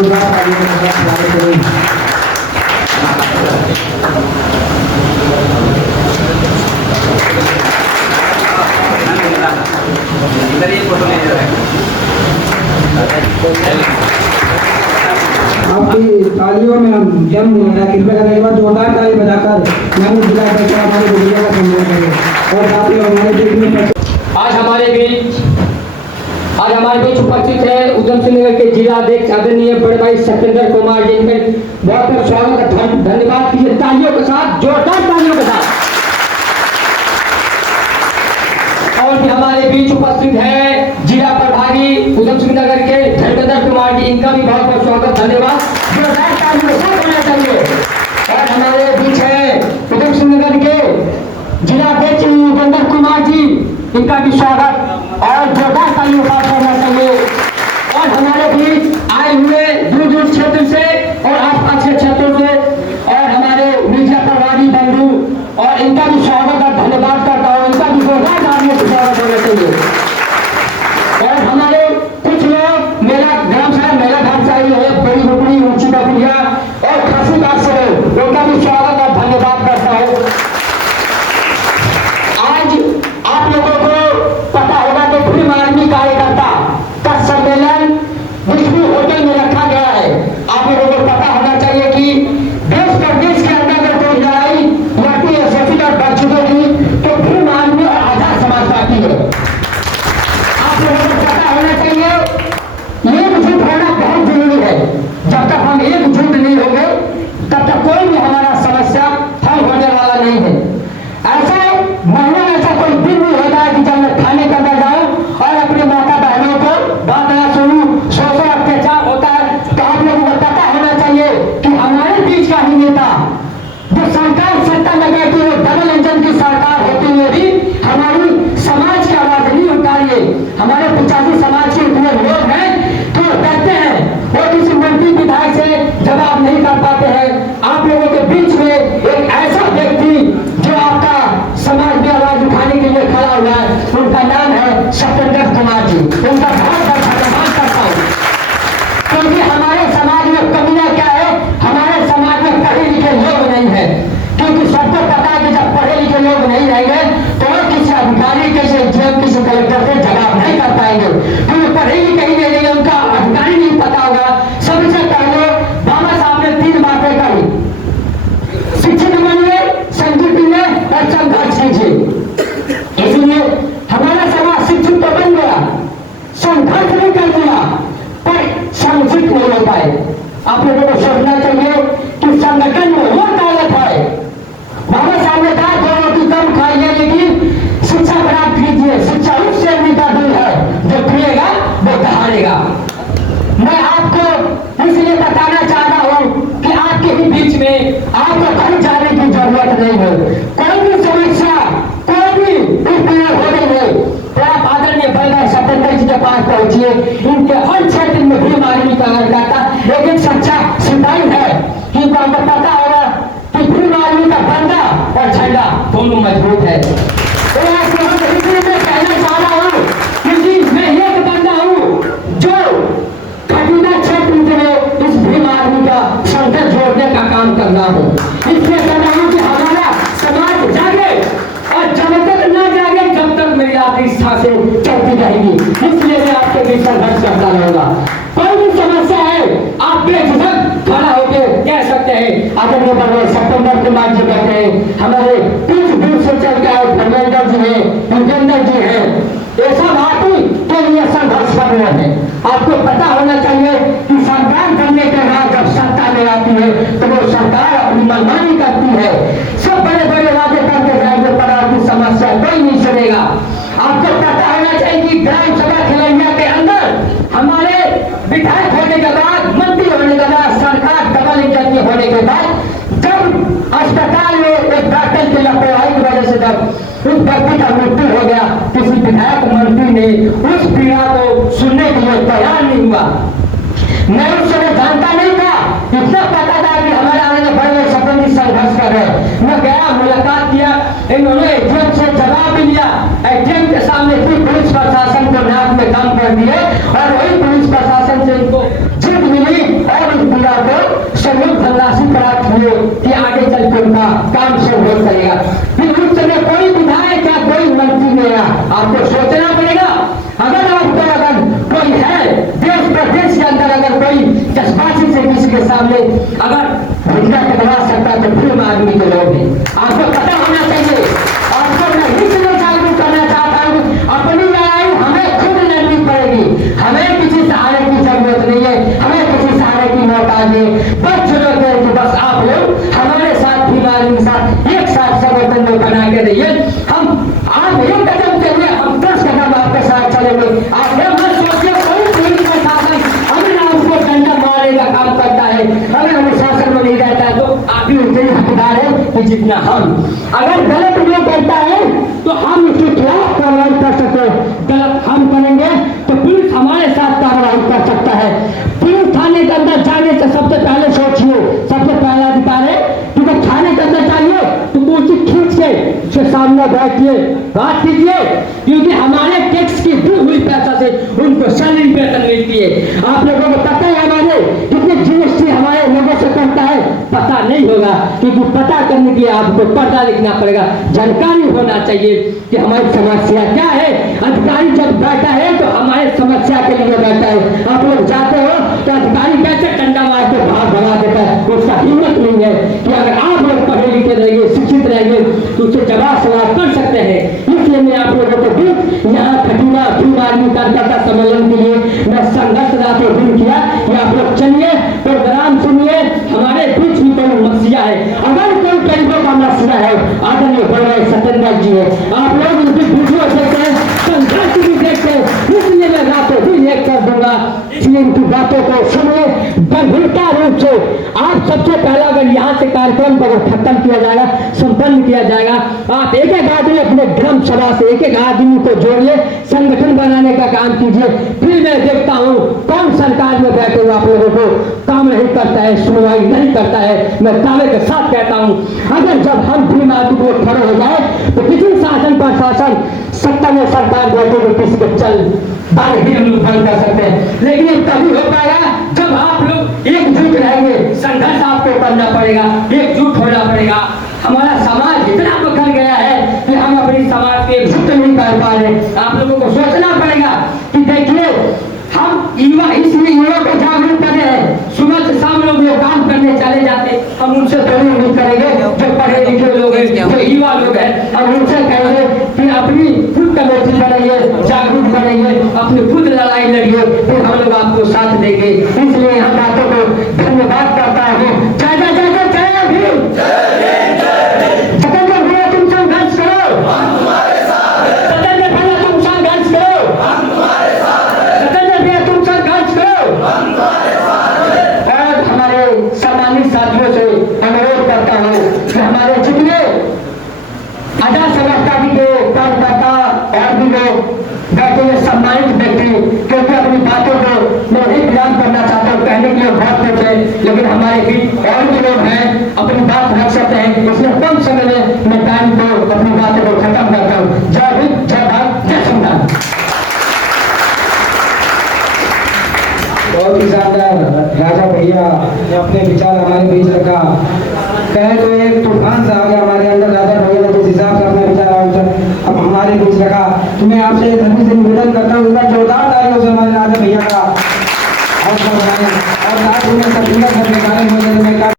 जोरदार तालियों के साथ स्वागत करें। आपकी तालियों में हम जम नहीं है, कृपया करके एक बार जोरदार ताली बजाकर माननीय जिला अध्यक्ष हमारे गुजरिया का सम्मान करें। और साथियों हमारे बीच में आज हमारे बीच उपस्थित है उधम सिंह नगर के जिला अध्यक्ष आदरणीय बड़े भाई सत्येंद्र कुमार जी, इनका बहुत बहुत स्वागत है, धन्यवाद कीजिए तालियों के साथ, जोरदार तालियों के साथ। और भी हमारे बीच उपस्थित है जिला प्रभारी उधम सिंह नगर के धर्मेंद्र कुमार जी, इनका भी बहुत बहुत स्वागत, धन्यवाद, जोरदार तालियों के साथ होना चाहिए। और हमारे बीच है उधम सिंह नगर के जिला अध्यक्ष धर्मेंद्र कुमार जी, इनका भी स्वागत और जोरदार तालियों का करना चाहिए। और हमारे बीच आए हुए दूर दूर क्षेत्र से और आसपास के क्षेत्रों से और हमारे मीडिया प्रभारी बंधु, और इनका भी स्वागत और धन्यवाद करता हूँ, इनका भी जोरदार तालियों से स्वागत होना चाहिए। और हमारे कुछ लोग मेरा ग्राम सभा मेरा घर चाहिए है, बड़ी बुकड़ी ऊंची बकरिया और खासी बात से उनका भी स्वागत और धन्यवाद करता हूँ। आज आप लोगों को पता होगा कि भीम आर्मी कार्यकर्ता का सम्मेलन विष्णु होटल में रखा गया है। आप लोगों को पता होना चाहिए कि देश प्रदेश के अंदर अगर कोई लड़ाई लड़ती है सफिल और बढ़ चुकेगी तो भीम आर्मी और आजाद समाज पार्टी है। आप लोगों को पता होना चाहिए एकजुट होना बहुत जरूरी है। जब तक हम एकजुट नहीं होंगे तब तक कोई भी हमारा समस्या हल होने वाला नहीं है। ऐसा महीना ऐसा कोई दिन नहीं होता है कि जब मैं खाने के अंदर जाऊं और अपने माता बहनों को बात ना सुनूं, शोषण अत्याचार होता है। तो आप लोगों को पता होना चाहिए कि हमारे बीच का ही नेता जो सरकार सत्ता में बैठी है, डबल इंजन की सरकार होते हुए भी हमारी समाज की आवाज नहीं उठाई है। हमारे 85 समाज के इतने लोग हैं तो कहते हैं वो किसी मंत्री विधायक से जवाब नहीं कर पाते हैं। आप लोगों के बीच में एक ऐसा व्यक्ति जो आपका समाज में आवाज उठाने के लिए खड़ा हुआ है, उनका नाम है सत्येंद्र कुमार जी, उनका बहुत बहुत धन्यवाद करता हूँ। क्योंकि हमारे समाज में कमियां क्या है, हमारे समाज में पढ़े लिखे लोग नहीं है। क्योंकि सबको पता है कि जब पढ़े लिखे लोग नहीं रहेंगे तो वो किसी अधिकारी किसी एसडीएम किसी कलेक्टर से जवाब नहीं कर पाएंगे। क्योंकि पढ़े लिखे ही नहीं रहेंगे, उनका अधिकारी नहीं पता होगा। सबसे पहले बाबा साहब ने 3 बातें कही, शिक्षित बनिए, संगठित बनिए और संघर्ष कीजिए। इसलिए हमारा समाज शिक्षित तो बन गया, संघर्ष नहीं कर दिया पर संगठित नहीं हो पाए। आप लोगों को सोचना चाहिए कि संगठन में वो ताकत है। बाबा साहब ने कहा दो रोटी कम खाइए लेकिन शिक्षा प्राप्त कीजिए। शिक्षा उससे निकाली है जो पिएगा वो दहाड़ेगा। मैं आपको इसलिए बताना चाहता हूँ कि आपके ही बीच में आपको कहीं जाने की जरूरत नहीं है। कोई भी समस्या कोई भी उपयोग होने में तो आप आदरणीय बड़े सत्येंद्र जी के पास पहुंचिए। इनके हर क्षेत्र में भीम आर्मी का कार्यकर्ता एक सच्चा सिपाही है। इनको हमको पता होगा कि भीम आर्मी का बंदा और झंडा दोनों मजबूत है। तो मैं कहना चाह रहा हूँ क्योंकि मैं एक बंदा हूँ जो कठिना क्षेत्र में इस भीम आर्मी का संघर्ष जोड़ने का काम कर रहा हूँ। इसलिए कह रहा हूँ कि हमारा समाज जागे और जब तक न जागे जब तक मेरी आखिरी सांसें चलती रहेगी। इसलिए मैं आपके बीच संघर्ष करता रहूंगा। कोई भी समस्या है आप बेझिझक खड़ा होकर कह सकते हैं। आदरणीय बड़े सत्येंद्र कुमार जी कहते हैं, हमारे कुछ दूर से चल के आए धर्मेंद्र जी हैं, युगेंद्र जी हैं, ये सब आप ही के लिए संघर्ष कर रहे हैं। आपको पता होना चाहिए कि सरकार करने के बाद जब सत्ता में आती है तो वो सरकार अपनी मनमानी करती है। सब बड़े बड़े वादे करके जाएंगे पर आपकी समस्या कोई नहीं सुनेगा। आपको पता होना चाहिए कि ग्राम सभा खिलैया के अंदर हमारे विधायक होने के बाद, मंत्री होने के बाद, सरकार डबल इंजन के होने के बाद जब अस्पताल में एक डॉक्टर की लापरवाही की वजह से जब उस व्यक्ति का मृत्यु हो गया, किसी विधायक मंत्री ने उस पीड़ा को सुनने के लिए तैयार नहीं हुआ। मैं उस समय जानता नहीं था, इतना पता था कि हमारे आने बड़े सपन संघर्ष कर रहे। मैं गया, मुलाकात किया, इन्होंने एटीएम से जवाब भी लिया। एटीएम के सामने थी पुलिस प्रशासन को नाक में दम कर दिए और वही पुलिस प्रशासन से इनको जीत मिली और आपको सोचना पड़ेगा। अगर आपको अगर कोई है देश प्रदेश के अंदर अगर कोई जज्बाती से किसी के सामने अगर भूमिका टकरा सकता है तो फिर आदमी के लोग हैं। आपको पता होना चाहिए। आपको मैं इसलिए जागरूक करना चाहता हूँ, अपनी लड़ाई हमें खुद लड़नी पड़ेगी। हमें किसी सहारे की जरूरत नहीं है, हमें किसी सहारे की मोहताज है। बस जरूरत है कि बस आप लोग हमारे साथ बीमारी के साथ एक साथ संगठन में बना के रहिए। हम आप एक कदम चलिए, हम 10 कदम आपके साथ चलेंगे। आप ये मत सोचिए कोई पुलिस का शासन हमें आपको डंडा मारने का काम करता है। अगर हम शासन में नहीं रहता है तो आप भी उतने ही हकदार है कि जितना हम। अगर गलत लोग करता है तो हम उसके खिलाफ कार्रवाई कर सकते हैं। गलत हम करेंगे तो पुलिस हमारे साथ कार्रवाई कर सकता है। पुलिस थाने के अंदर जाने से सबसे पहले सोचिए, सबसे पहला अधिकार है क्योंकि थाने के अंदर जाइए तो कुर्सी खींच के उसके सामने बैठिए, बात कीजिए, क्योंकि हमारे टैक्स की दी हुई पैसा से उनको सैलरी वेतन मिलती है। आप लोगों को पता है हमारे कितने जीएसटी हमारे लोगों से करता है, पता नहीं होगा, क्योंकि पता करने के लिए आपको पढ़ना लिखना पड़ेगा, जानकारी होना चाहिए कि हमारी समस्या क्या है। अधिकारी जब बैठा है तो हमारे समस्या के लिए बैठा है। आप लोग जाते हो तो अधिकारी कैसे डंडा मार के बाहर भगा देता है, उसका हिम्मत नहीं है कि अगर आप लोग पढ़े लिखे रहेंगे, शिक्षित रहेंगे तो उससे जवाब सवाल कर सकते हैं। इसलिए मैं आप लोगों को भी यहाँ खटीमा भीम आर्मी कार्यकर्ता सम्मेलन के लिए मैं संघर्ष रातों दिन किया कि आप लोग चलिए, प्रोग्राम सुनिए। हमारे बीच में कोई मसीहा है, अगर कोई गरीबों का मसीहा है आदरणीय बड़े सत्येंद्र जी है, आप लोग उनकी वीडियो देखते हैं, संघर्ष भी देखते हैं, इसलिए मैं रातों दिन एक कर दूंगा। इसलिए इनकी बातों को सुनिए गंभीरता रूप से। आप सबसे पहला अगर यहाँ से कार्यक्रम को खत्म किया जाएगा, संपन्न किया जाएगा, आप एक एक आदमी अपने ग्राम सभा से एक एक आदमी को जोड़िए, संगठन बनाने का काम कीजिए। फिर मैं देखता हूँ कौन सरकार में बैठे हुए आप लोगों को काम नहीं करता है, सुनवाई नहीं करता है। मैं दावे के साथ कहता हूँ अगर जब हम भीम आदमी को खड़े हो जाए तो किसी शासन प्रशासन सत्ता में सरकार बैठे हुए किसी को चल बाल भी हम लोग बंद कर सकते हैं, लेकिन ये तभी हो पाएगा जब आप लोग एकजुट रहेंगे। संघर्ष आपको करना पड़ेगा, एकजुट होना पड़ेगा। हमारा समाज इतना बिखर गया है कि हम अपनी समाज को एकजुट नहीं कर पा रहे। आप लोगों को सोचना पड़ेगा कि देखिए हम युवा इसलिए युवा को जागरूक कर रहे हैं। सुबह से शाम लोग ये काम करने चले जाते, हम उनसे थोड़ी उम्मीद करेंगे जो पढ़े लिखे लोग हैं, जो युवा लोग हैं, हम उनसे कहेंगे कि अपनी खुद कमेटी बनाइए, जागरूक बनाइए, अपनी खुद लड़ाई लड़िए, फिर हम लोग आपको साथ देंगे। इसलिए हम बातों को धन्यवाद करता हूँ। जय जय जय जय जय भीम। सत्येंद्र भैया तुम संघर्ष करो, हम तुम्हारे साथ हैं। सत्येंद्र भैया तुम संघर्ष करो, हम तुम्हारे साथ हैं। सत्येंद्र भैया तुम संघर्ष करो, हम तुम्हारे साथ हैं। और हमारे सम्मानित साथियों से अनुरोध करता हूँ कि हमारे जितने आजाद समाजवादी के कार्यकर्ता और भी लोग बैठे हुए सम्मानित व्यक्ति, क्योंकि अपनी बातों को मैं नहीं विराम करना चाहता हूँ, कहने के लिए बहुत कुछ है, लेकिन हमारे बीच और भी लोग हैं अपनी बात रख सकते हैं। इसलिए कम समय में मैं टाइम को अपनी बातों को खत्म करता हूँ। जय हिंद, जय भारत, जय संविधान। बहुत ही शानदार राजा भैया ने अपने विचार हमारे बीच रखा। कहे तो एक तूफान सा आ गया हमारे अंदर। राजा भैया ने जिस हिसाब से अपने विचार अब हमारे बीच रखा, तो मैं आपसे धर्मी से निवेदन करता हूँ जोरदार तालियों से हमारे राजा भैया का हौसला बढ़ाएं और साथ में